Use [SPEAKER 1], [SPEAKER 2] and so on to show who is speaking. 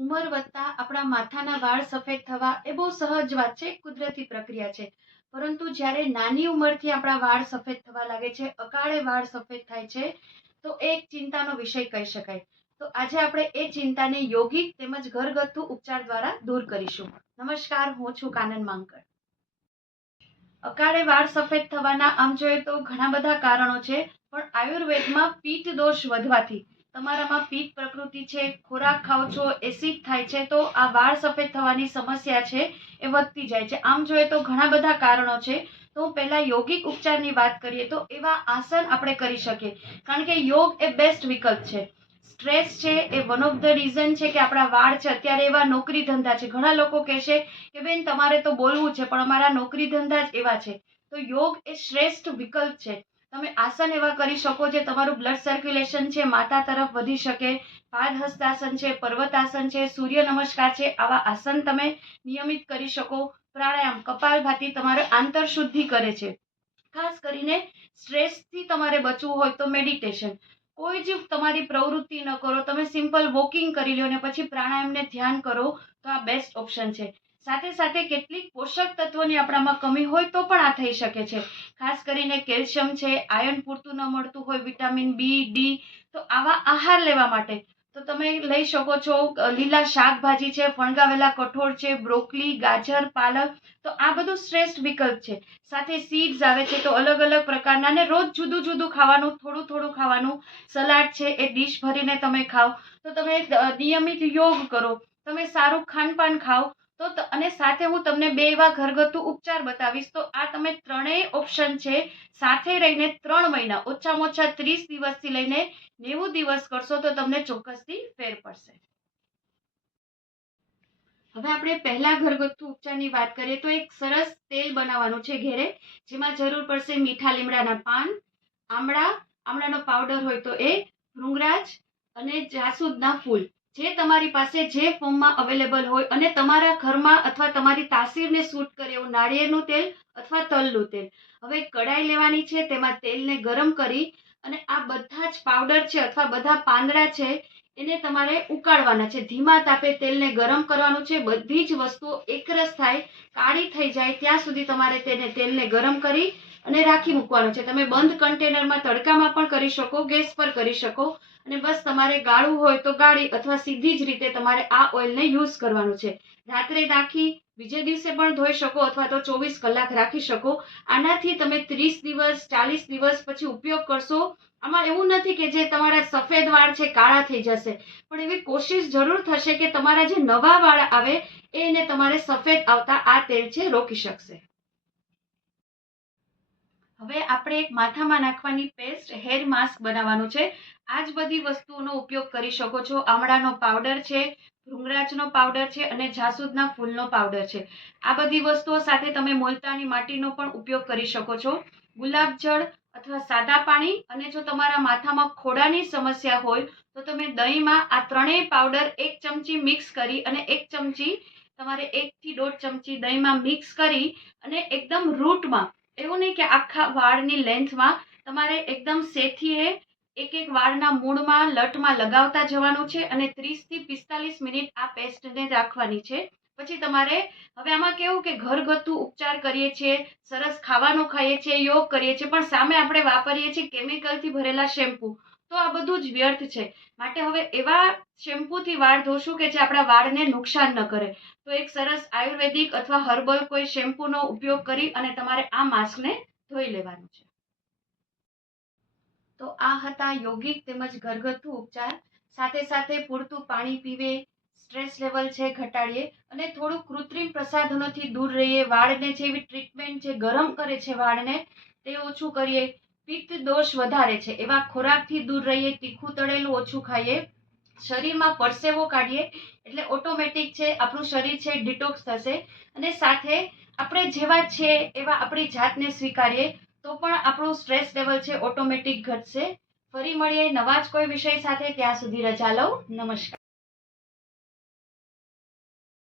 [SPEAKER 1] ઉંમર વધતા આપણા માથાના વાળ સફેદ થવા એ બહુ સહજ વાત છે, કુદરતી પ્રક્રિયા છે. પરંતુ જ્યારે નાની ઉંમરથી આપણા વાળ સફેદ થવા લાગે છે, અકાળે વાળ સફેદ થાય છે, તો એ એક ચિંતાનો વિષય કહી શકાય. તો આજે આપણે એ ચિંતાને યોગિક તેમજ ઘરગથ્થુ ઉપચાર દ્વારા દૂર કરીશું. નમસ્કાર, હું છું કાનન માંકડ. અકાળે વાળ સફેદ થવાના આમ જોઈએ તો ઘણા બધા કારણો છે, પણ આયુર્વેદમાં પિત્ત દોષ વધવાથી તમારામાં પિત્ત પ્રકૃતિ છે, ખોરાક ખાઓ છો એસિડ થાય છે, તો આ વાળ સફેદ થવાની સમસ્યા છે એ વધતી જાય છે. આમ જોઈએ તો ઘણા બધા કારણો છે. તો પહેલા યોગિક ઉપચારની વાત કરીએ તો એવા આસન આપણે કરી શકીએ. કારણ કે યોગ એ બેસ્ટ વિકલ્પ છે. સ્ટ્રેસ છે એ વન ઓફ ધ રીઝન છે કે આપણા વાળ છે. અત્યારે એવા નોકરી ધંધા છે. ઘણા લોકો કહેશે કે બેન, તમારે તો બોલવું છે, પણ અમારા નોકરી ધંધા જ એવા છે. તો યોગ એ શ્રેષ્ઠ વિકલ્પ છે. તમે આસન એવા કરી શકો જે તમારું બ્લડ સર્ક્યુલેશન છે, માતા તરફ વધી શકે, પાદ હસ્તાસન છે, પર્વતાસન છે, સૂર્ય નમસ્કાર છે, આવા આસન તમે નિયમિત કરી શકો. પ્રાણાયામ, કપાલભાતિ તમારે આંતર શુદ્ધિ કરે છે. ખાસ કરીને સ્ટ્રેસથી તમારે બચવું હોય તો મેડિટેશન કોઈ જ તમારી પ્રવૃત્તિ ન કરો, તમે સિમ્પલ વોકિંગ કરી લો અને પછી પ્રાણાયામને ધ્યાન કરો, તો આ બેસ્ટ ઓપ્શન છે. સાથે સાથે કેટલીક પોષક તત્વોની આપણામાં કમી હોય તો પણ આ થઈ શકે છે. ખાસ કરીને કેલ્શિયમ છે આયર્ન પૂરતું ન મળતું હોય, વિટામિન બી, ડી, તો આવા આહાર લેવા માટે. તો તમે લઈ શકો છો લીલા શાકભાજી છે, ફણગાવેલા કઠોળ છે, બ્રોકલી, ગાજર, પાલક, તો આ બધું શ્રેષ્ઠ વિકલ્પ છે. સાથે સીડ્સ આવે છે, તો અલગ અલગ પ્રકારના ને રોજ જુદું જુદું ખાવાનું, થોડું થોડું ખાવાનું સલાડ છે, એ ડીશ ભરીને તમે ખાઓ. તો તમે નિયમિત યોગ કરો. તમે સારું ખાનપાન ખાઓ. તો અને સાથે હું તમને બે એવા ઘરગથ્થુ ઉપચાર બતાવીશ. તો આ તમે ત્રણેય ઓપ્શન છે, સાથે રહીને ત્રણ મહિના, ઓછામાં ઓછા ત્રીસ દિવસથી લઈને નેવું દિવસ કરશો તો તમને ચોક્કસથી ફેર પડશે. હવે આપણે પહેલા ઘરગથ્થુ ઉપચારની વાત કરીએ તો એક સરસ તેલ બનાવવાનું છે ઘેરે, જેમાં જરૂર પડશે મીઠા લીમડાના પાન, આમળા, આમળાનો પાવડર હોય તો એ, ભૃંગરાજ અને જાસૂદના ફૂલ. જે તમારી પાસે જે ફોર્મમાં અવેલેબલ હોય અને તમારા ઘરમાં અથવા તમારી તાસીરને સૂટ કરે એવું નાળિયેરનું તેલ અથવા તલનું તેલ. હવે કડાઈ લેવાની છે, તેમાં તેલને ગરમ કરી અને આ બધા જ પાવડર છે અથવા બધા પાંદડા છે, એને તમારે ઉકાળવાના છે. ધીમા તાપે તેલને ગરમ કરવાનું છે, બધી જ વસ્તુઓ એકરસ થાય, કાળી થઈ જાય, ત્યાં સુધી તમારે તેને તેલને ગરમ કરી અને રાખી મૂકવાનું છે. તમે બંધ કન્ટેનરમાં તડકામાં પણ કરી શકો, ગેસ પર કરી શકો અને બસ તમારે ગાળવું હોય તો ગાળી અથવા સીધી જ રીતે તમારે આ ઓઇલને યુઝ કરવાનું છે. રાત્રે નાખી બીજે દિવસે પણ ધોઈ શકો અથવા તો ચોવીસ કલાક રાખી શકો. આનાથી તમે ત્રીસ દિવસ, ચાલીસ દિવસ પછી ઉપયોગ કરશો. આમાં એવું નથી કે જે તમારા સફેદ વાળ છે, કાળા થઈ જશે. પણ એવી કોશિશ જરૂર થશે કે તમારા જે નવા વાળ આવે, એને તમારે સફેદ આવતા આ તેલ છે રોકી શકશે. હવે આપણે એક માથામાં નાખવાની પેસ્ટ હેર માસ્ક બનાવવાનું છે. આ જ બધી વસ્તુઓનો ઉપયોગ કરી શકો છો. આમળાનો પાવડર છે, ભૃંગરાજનો પાવડર છે અને જાસૂદના ફૂલનો પાવડર છે. આ બધી વસ્તુઓ સાથે તમે મુલતાની માટીનો પણ ઉપયોગ કરી શકો છો. ગુલાબ જળ અથવા સાદા પાણી અને જો તમારા માથામાં ખોડાની સમસ્યા હોય, તો તમે દહીંમાં આ ત્રણેય પાવડર એક ચમચી મિક્સ કરી અને એક ચમચી તમારે એકથી દોઢ ચમચી દહીંમાં મિક્સ કરી અને એકદમ રૂટમાં એવું નહીં કે આખા વાળની લેન્થમાં તમારે એકદમ સેથીએ એક એક વાળના મૂળમાં, લટમાં લગાવતા જવાનું છે અને ત્રીસથી પિસ્તાલીસ મિનિટ આ પેસ્ટને રાખવાની છે. પછી તમારે હવે આમાં કેવું કે ઘરગથ્થુ ઉપચાર કરીએ છીએ, સરસ ખાવાનું ખાઈએ છીએ, યોગ કરીએ છીએ, પણ સામે આપણે વાપરીએ છીએ કેમિકલથી ભરેલા શેમ્પૂ તો આ બધું જ વ્યર્થ છે. માટે હવે એવા શેમ્પૂથી વાળ ધોશું કે જે આપણા વાળને નુકસાન ન કરે. તો એક સરસ આયુર્વેદિક અથવા હર્બલ કોઈ શેમ્પૂનો ઉપયોગ કરી અને તમારે આ માસ્કને ધોઈ લેવાનું છે. તો આ હતા યોગિક તેમજ ઘરગથ્થુ ઉપચાર. સાથે સાથે પૂરતું પાણી પીવે, સ્ટ્રેસ લેવલ છે ઘટાડીએ અને થોડું કૃત્રિમ પ્રસાધનોથી દૂર રહીએ. વાળને જેવી ટ્રીટમેન્ટ જે ગરમ કરે છે વાળને, તે ઓછું કરીએ. પિત્ત દોષ વધારે છે. એવા ખોરાકથી દૂર રહીએ, તીખું તળેલું ઓછું ખાઈએ, શરીરમાં પરસેવો કાઢીએ, એટલે ઓટોમેટિક છે, આપણું શરીર છે ડિટોક્સ થશે. અને સાથે આપણે જેવા છે, એવા આપણી જાતને સ્વીકારીએ, તો પણ આપણું સ્ટ્રેસ લેવલ છે ઓટોમેટિક ઘટશે. ફરી મળીએ નવા જ કોઈ વિષય સાથે, ત્યાં સુધી રજા લઉં. નમસ્કાર.